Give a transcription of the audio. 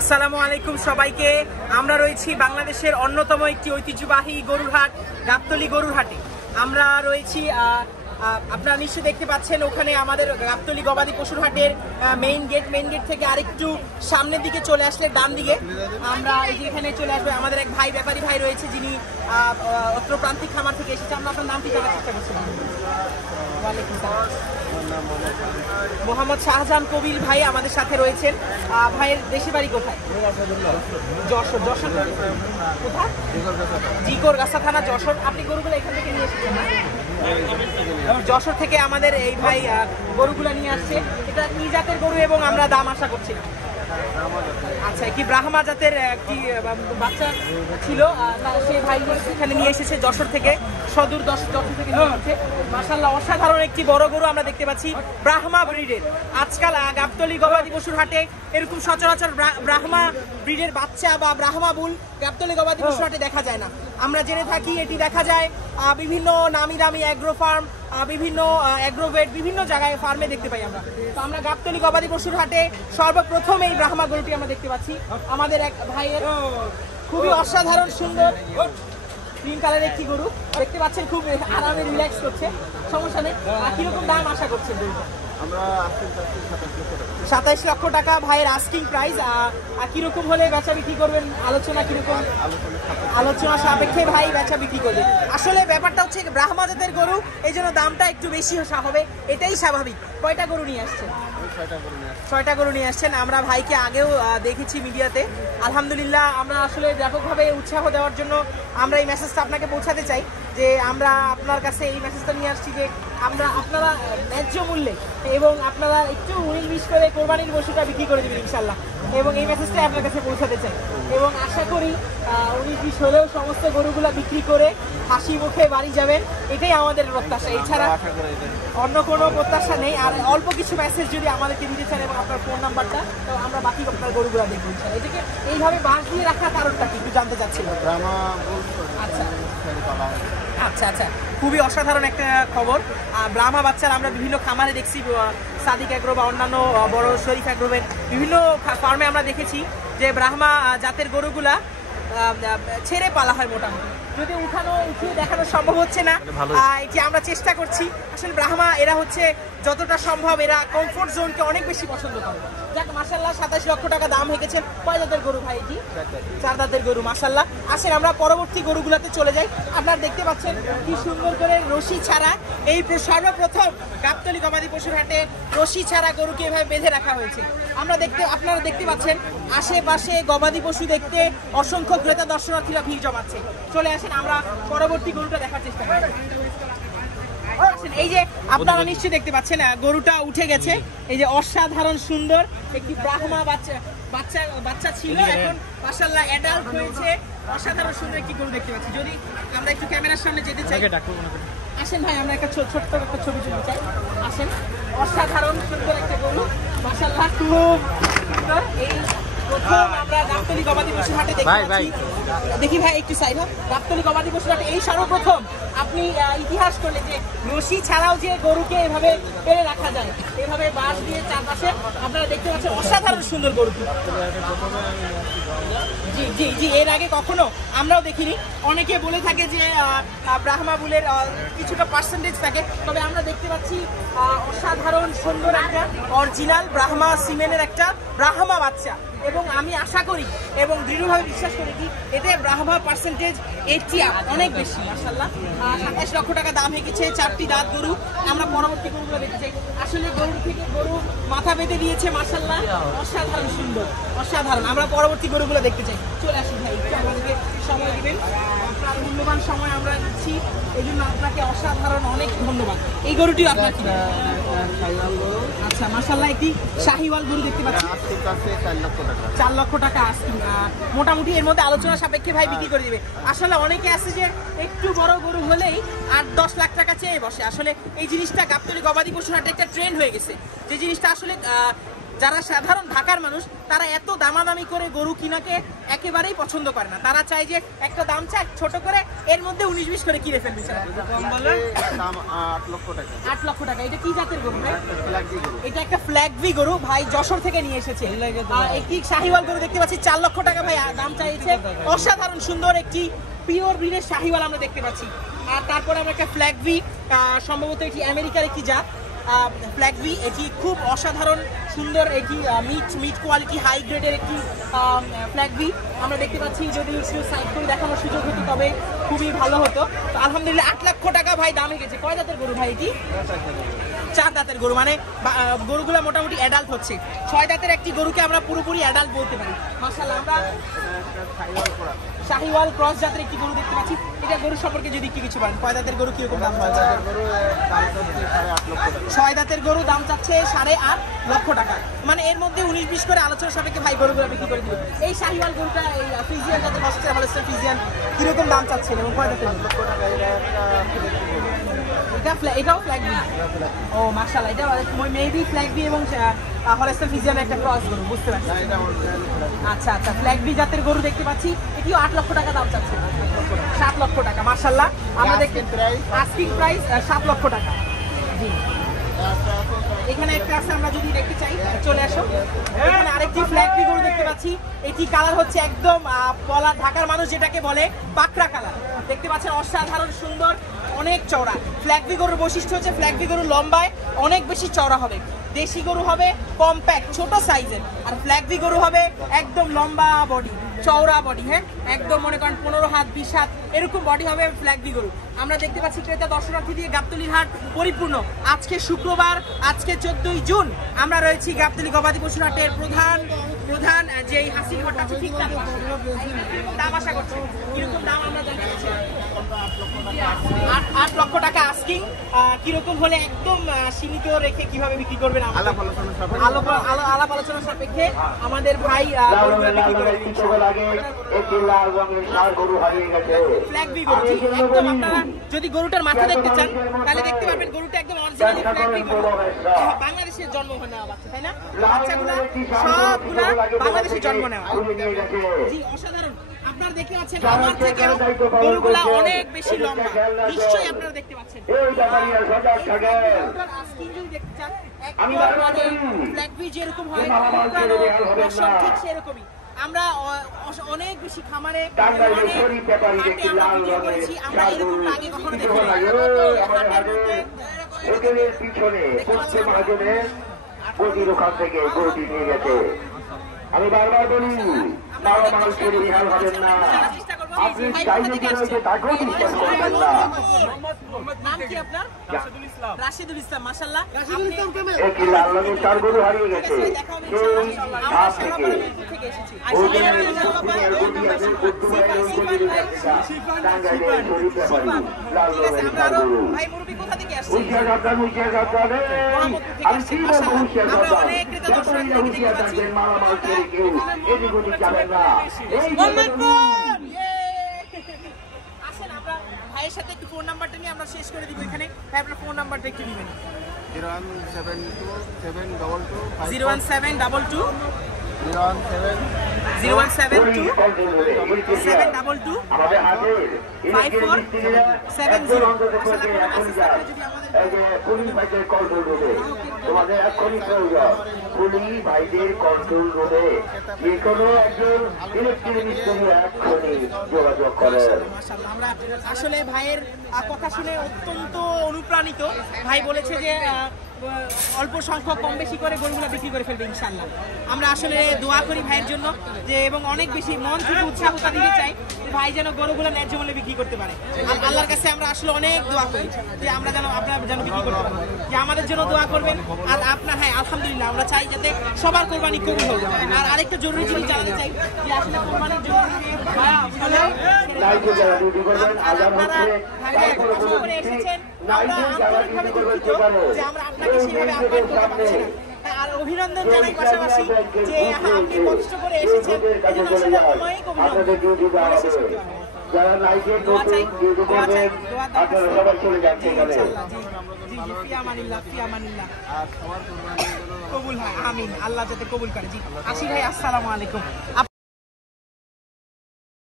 আসসালামু আলাইকুম সবাইকে। আমরা রয়েছি বাংলাদেশের অন্যতম একটি ঐতিহ্যবাহী গরুর হাট, গাবতলী গরুর হাটে। আমরা রয়েছি, আপনারা নিশ্চয়ই দেখতে পাচ্ছেন ওখানে আমাদের গাবতলী গবাদি পশুর হাটের মেইন গেট থেকে আরেকটু সামনের দিকে চলে আসলে ডান দিকে আমরা এখানে চলে আসবে। আমাদের এক ভাই, ব্যাপারী ভাই রয়েছে, যিনি অত্র প্রান্তিক খামার থেকে এসেছে। আমরা আপনার নামটি জানার চেষ্টা করছিলাম। মোহাম্মদ শাহজাহান কবির ভাই আমাদের সাথে রয়েছেন। ভাইয়ের দেশে বাড়ি কোথায়? যশোর। যশোর কোথায়? জিকরগাছা থানা, যশোর। আপনি গরুগুলো এখান থেকে নিয়ে এসেছেন না? যশোর থেকে আমাদের এই ভাই গরুগুলো নিয়ে আসছে। এটা কি জাতের গরু এবং আমরা দাম আশা করছি? আচ্ছা, কি ব্রাহ্মা জাতের কি বাচ্চা ছিল? সেই ভাই এখানে নিয়ে এসেছে যশোর থেকে, সদূর যশোর থেকে নিয়ে এসেছে। মাশাআল্লাহ, অসাধারণ একটি বড় গরু আমরা দেখতে পাচ্ছি, ব্রাহ্মা ব্রিডের। আজকাল গাবতলী গবাদি পশুর হাটে এরকম সচরাচর ব্রাহ্মা ব্রিডের বাচ্চা বা ব্রাহ্মা বুল গাবতলী গবাদি পশুর হাটে দেখা যায় না। আমরা জেনে থাকি এটি দেখা যায় বিভিন্ন নামি দামি অ্যাগ্রো ফার্ম, বিভিন্ন অ্যাগ্রোভেট, বিভিন্ন জায়গায় ফার্মে দেখতে পাই আমরা। তো আমরা গাবতলী গবাদি পশুর হাটে সর্বপ্রথম এই ব্রাহ্মা গরুটি আমরা দেখতে পাচ্ছি। আমাদের এক ভাইয়ের খুবই অসাধারণ সুন্দর গ্রিন কালারের একটি গরু দেখতে পাচ্ছেন, খুব আরামে রিল্যাক্স করছে, সমস্যা নেই। কিরকম দাম আশা করছেন গরুটা? 27 লক্ষ টাকা ভাইয়ের আস্কিং প্রাইস। কিরকম হলে বেচা বিক্রি করবেন? আলোচনা কিরকম? আলোচনা সাপেক্ষে ভাই বেচা বিক্রি করবে। আসলে ব্যাপারটা হচ্ছে ব্রাহ্মা জাতের গরু, এই জন্য দামটা একটু বেশি হবে, এটাই স্বাভাবিক। কয়টা গরু নিয়ে আসছেন? 6টা গরু নিয়ে আসছেন। আমরা ভাইকে আগেও দেখেছি মিডিয়াতে। আলহামদুলিল্লাহ, আমরা আসলে ব্যাপকভাবে উৎসাহ দেওয়ার জন্য আমরা এই মেসেজটা আপনাকে পৌঁছাতে চাই যে আমরা আপনার কাছে এই মেসেজটা নিয়ে আসছি যে আপনারা ন্যায্য মূল্যে এবং আপনারা একটু 19-20 করে কোরবানির পশুটা বিক্রি করে দেবেন ইনশাল্লাহ, এবং এই মেসেজটাই আপনার কাছে পৌঁছাতে চাই। এবং আশা করি 19-20 হলেও সমস্ত গরুগুলা বিক্রি করে হাসি মুখে বাড়ি যাবেন, এটাই আমাদের প্রত্যাশা। এছাড়া অন্য কোনো প্রত্যাশা নেই। আর অল্প কিছু মেসেজ যদি আমাদেরকে দিতে চান এবং আপনার ফোন নাম্বারটা, তো আমরা বাকি আপনার গরুগুলা দেখবো ইনশাল্লাহ। এটাকে এইভাবে বাঁশ দিয়ে রাখার কারণটা কি একটু জানতে চাচ্ছিলাম। আচ্ছা আচ্ছা, খুবই অসাধারণ একটা খবর। ব্রাহ্মা বাচ্চার আমরা বিভিন্ন খামারে দেখছি, সাদিক অ্যাগ্রো বা অন্যান্য বড় শরীফ অ্যাগ্রোভের বিভিন্ন ফার্মে আমরা দেখেছি যে ব্রাহ্মা জাতের গরুগুলা ছেড়ে পালা হয় মোটামুটি, যদি উঠিয়ে দেখানো সম্ভব হচ্ছে না। এটি আমরা চেষ্টা করছি। আসলে ব্রাহ্মা এরা হচ্ছে যতটা সম্ভব এরা কমফোর্ট জোনকে অনেক বেশি পছন্দ করে। যাক, মাশাআল্লাহ, 27 লক্ষ টাকা দাম হয়ে গেছে। কয় জাতের গরু ভাই এটি? 4 দাঁতের গরু, মাশাআল্লাহ। আসেন আমরা পরবর্তী গরুগুলাতে চলে যাই। আপনারা দেখতে পাচ্ছেন কি সুন্দর করে রশি ছাড়া, এই সর্বপ্রথম গাবতলী গবাদি পশুর হাটে রশি ছাড়া গরুকে এভাবে বেঁধে রাখা হয়েছে। আপনারা দেখতে পাচ্ছেন আশেপাশে গবাদি পশু দেখতে অসংখ্য ক্রেতা দর্শনার্থীরা ভিড় জমাচ্ছে। চলে আসেন, আমরা পরবর্তী গরুটা দেখার চেষ্টা করি। এই যে আপনারা নিশ্চয়ই দেখতে পাচ্ছেন গরুটা উঠে গেছে। এই যে অসাধারণ সুন্দর একটি ব্রাহ্মা বাচ্চা ছিল, এখন মাশাআল্লাহ অ্যাডাল্ট হয়েছে। অসাধারণ সুন্দর একটি গরু দেখতে পাচ্ছি। যদি আমরা একটু ক্যামেরার সামনে যেতে চাই, আসেন ভাই, আমরা একটা ছোট্ট একটা ছবি তুলতে চাই। আসেন, অসাধারণ সুন্দর একটা গরু, মাশাআল্লাহ, খুব সুন্দর। এই প্রথম আমরা গাবতলী গবাদি পশুর হাটে দেখি ভাই একটু সাইড হোক। গাবতলী গবাদি পশুর হাটে এই সর্বপ্রথম আপনি ইতিহাস করলেন যে রশি ছাড়াও যে গরুকে এভাবে পেরে রাখা যায়, এভাবে বাঁশ দিয়ে চারপাশে। আপনারা দেখতে পাচ্ছেন অসাধারণ সুন্দর গরুটি। জি জি জি, এর আগে কখনো আমরাও দেখিনি। অনেকে বলে থাকে যে ব্রাহ্মা বুলের কিছুটা পার্সেন্টেজ থাকে, তবে আমরা দেখতে পাচ্ছি অসাধারণ সুন্দর একটা অরিজিনাল ব্রাহ্মা সিমেনের একটা ব্রাহ্মা বাচ্চা। এবং আমি আশা করি এবং দৃঢ়ভাবে বিশ্বাস করি কি এতে ব্রাহ্মা পার্সেন্টেজ অনেক বেশি। মাশাআল্লাহ, 27 লক্ষ টাকা দাম হয়ে গেছে। 4টি দাঁত গরু। আমরা পরবর্তী গরুগুলো দেখতে চাই। আসলে গরু থেকে গরু মাথা বেঁধে দিয়েছে, মাশাআল্লাহ, অসাধারণ সুন্দর, অসাধারণ। আমরা পরবর্তী গরুগুলো দেখতে চাই। চলে আসুন ভাই, একটু আমাদেরকে সময় দিবেন। আপনার মূল্যবান সময় আমরা দিচ্ছি, এই জন্য আপনাকে অসাধারণ অনেক ধন্যবাদ। এই গরুটি আপনার কি? আচ্ছা, মাশাআল্লাহ, একটি শাহিওয়াল গরু দেখতে পাচ্ছি। 4 লক্ষ টাকা আস্কিং। মোটামুটি এর মধ্যে আলোচনা সাপেক্ষে ভাই বিক্রি করে দিবে। আসলে অনেকে আছে যে একটু বড় গরু হলেই 8-10 লাখ টাকা চেয়ে বসে। আসলে এই জিনিসটা গাবতলী গবাদি পশুর হাটে একটা ট্রেন্ড হয়ে গেছে, যে জিনিসটা আসলে যারা সাধারণ ঢাকার মানুষ তারা এত দামাদামি করে গরু কিনাকে একেবারেই পছন্দ করে না, তারা চায় যে একটা দাম চায় ছোট করে, এর মধ্যে 19-20 করে কিনে ফেলবে। 8 লক্ষ টাকা। এটা কি জাতের গরু ভাই? এটা একটা ফ্ল্যাগবি গরু ভাই, যশোর থেকে নিয়ে এসেছে। একটি শাহিওয়াল গরু দেখতে পাচ্ছি, 4 লক্ষ টাকা ভাই দাম চাইছে। অসাধারণ সুন্দর একটি পিওর ব্রিডের শাহিওয়াল আমরা দেখতে পাচ্ছি। আর তারপরে আমরা একটা ফ্ল্যাগবি, সম্ভবত এটি আমেরিকার একটি জাত ফ্ল্যাগবি, এটি খুব অসাধারণ সুন্দর, এটি মিট কোয়ালিটি হাই গ্রেডের একটি ফ্ল্যাগবি আমরা দেখতে পাচ্ছি। যদি একটু সাইড করে দেখানোর সুযোগ হতো তবে খুবই ভালো হতো। তো আলহামদুলিল্লাহ 8 লক্ষ টাকা ভাই দামে গেছে। কয় জাতের গরু ভাই এটি? 4 দাঁতের গরু, মানে গরুগুলো মোটামুটি অ্যাডাল্ট হচ্ছে। 6 দাঁতের একটি গরুকে আমরা পুরোপুরি অ্যাডাল্ট বলতে পারি। মাশাআল্লাহ। আমরা শাহিওয়াল ক্রস জাতের একটি গরু দেখতে পাচ্ছি। এটা গরু সম্পর্কে যদি কিছু বলেন, কয় দাঁতের গরু কিরকম দাম হচ্ছে? 6 দাঁতের গরু দাম চাচ্ছে 8.5 লক্ষ টাকা, মানে এর মধ্যে 19-20 করে আলোচনা সাপেক্ষে ভাই গরুগুলো বিক্রি করে দিবে। এই শাহিওয়াল গরুটা, এই ফ্রিজিয়ান জাতের হলস্টাইন ফ্রিজিয়ান কিরকম দাম চাচ্ছেন এবং কয় দাঁতের? এটাও ফ্ল্যাগবি। ও মাশাআল্লাহ, এটা মেবি ফ্ল্যাগবি এবং হলস্টাইন ফ্রিজিয়ানের একটা ক্রস গরু, বুঝতে পারছি। আচ্ছা আচ্ছা, ফ্ল্যাগবি জাতের গরু দেখতে পাচ্ছি। এটিও 8 লক্ষ টাকা দাম চাচ্ছে। 7 লক্ষ টাকা। মাশাআল্লাহ, আমরা দেখতে আস্কিং প্রাইস 7 লক্ষ টাকা। জি, এখানে একটা আছে, আমরা যদি দেখতে চাই চলে আসো। এখানে আরেকটি ফ্ল্যাগবি গরু দেখতে পাচ্ছি। এটি কালার হচ্ছে একদম পলা, ঢাকার মানুষ যেটাকে বলে পাকড়া কালার। দেখতে পাচ্ছেন অসাধারণ সুন্দর, অনেক চওড়া। ফ্ল্যাগবি গরুর বৈশিষ্ট্য হচ্ছে ফ্ল্যাগবি গরু লম্বায় অনেক বেশি চওড়া হবে। দেশি গরু হবে কম্প্যাক্ট ছোট সাইজের, আর ফ্ল্যাগবি গরু হবে একদম লম্বা বডি, চওড়া বডি। হ্যাঁ, একদম মনে করেন 15 হাত 20 হাত এরকম বডি হবে ফ্ল্যাগবি গরু। আমরা দেখতে পাচ্ছি ক্রেতা দর্শনার্থী দিয়ে গাবতলীর হাট পরিপূর্ণ। আজকে শুক্রবার, আজকে 14ই জুন, আমরা রয়েছি গাবতলী গবাদি পশুর হাটের প্রধান যে হাসির ঘরটা আছে ঠিক তার পাশে। দাম আশা করছি কিরকম দাম আমরা জানতে চাচ্ছি। 8 লক্ষ টাকা আস্কিং। কিরকম হলে একদম সীমিত রেখে কিভাবে বিক্রি করবেন আলাপ আলোচনা সাপেক্ষে আমাদের ভাই বিক্রি করে ফ্ল্যাগবি গরু। একদম আপনারা যদি গরুটার মাথা দেখতে চান তাহলে দেখতে পারবেন গরুটা একদম অরিজিনালি ফ্ল্যাগবি গরু, বাংলাদেশের জন্ম নেওয়া বাচ্চা, তাই না? বাচ্চাগুলা সবগুলা বাংলাদেশে জন্ম নেওয়া। জি, অসাধারণ। আপনারা দেখতে পাচ্ছেন আমার থেকে গরুগুলা অনেক বেশি লম্বা, নিশ্চয়ই আপনারা দেখতে পাচ্ছেন। দেখতে চান ফ্ল্যাগবি যেরকম হয় ঠিক সেরকমই। আমরা অনেক বেশি খামারে আমরা ভিডিও করেছি, আমরা এরকম আগে কখনো দেখিনি। ওখান থেকে গরুটি নিয়ে গেছে। আমি বারবার বলি মানুষের বিহার হবেন না, আপনি চাইলে তাকেও বিশ্বাস করবেন না। নাম কি আপনার? রাশিদুল ইসলাম। মাশাআল্লাহ, একই লাল রঙের 4 গরু হারিয়ে গেছে সেই হাত থেকে। ভাই মুরব্বি কোথা থেকে আসছেন? আমি কি বলবো, হুশিয়ার মারামারি করে কেউ এদিক ওদিক যাবেন না। ভাইয়ের সাথে একটু ফোন নাম্বারটা নিয়ে আমরা শেষ করে দিব এখানে। ভাই আপনার ফোন নাম্বারটা একটু দিবেন। 01722 তোমাদের এখনই প্রয়োজন পুলিশ ভাইদের কন্ট্রোল রুমে যে কোনো একজন ইলেকট্রিক মিস্ত্রি এখনই যোগাযোগ করেন। আমরা আসলে ভাইয়ের কথা শুনে অত্যন্ত অনুপ্রাণিত। ভাই বলেছে যে অল্প সংখ্যক কম বেশি করে গরুগুলো বিক্রি করে ফেলবে ইনশাআল্লাহ। আমরা আসলে দোয়া করি ভাইয়ের জন্য যে, এবং অনেক বেশি মন থেকে উৎসাহতা দিতে চাই যে ভাই যেন গরুগুলো ন্যায্য মূল্যে বিক্রি করতে পারে। আল্লাহর কাছে আমরা আসলে অনেক দোয়া করি যে আমরা যেন আপনারা যেন বিক্রি করতে পারেন, যে আমাদের জন্য দোয়া করবেন। আর আপনার হ্যাঁ আলহামদুলিল্লাহ আমরা চাই যাতে সবার কোরবানি কবুল হোক। আর আরেকটা জরুরি জিনিস জানাতে চাই যে আসলে কোরবানির জন্য এসেছেন, আমরা আন্তরিকভাবে দুঃখিত যে আমরা আপনাকে সেভাবে আহ্বান করতে পারছি না। আর অভিনন্দন জানাই পাশাপাশি যে আপনি কষ্ট করে এসেছেন, এই জন্য আসলে অনেক অভিনন্দন। যারা নাইকে দোয়া চাই, নতুন যেহেতু দোয়া চাই, করবেন দোয়া দরকার। আপনারা সবাই চলে যাচ্ছে জি, এখানে ইনশাআল্লাহ, জি, জি, জি, ফি আমানিল্লাহ, ফি আমানিল্লাহ। কবুল হয়, আমিন। আল্লাহ যাতে কবুল করে। জি, আসি ভাই, আসসালামু আলাইকুম।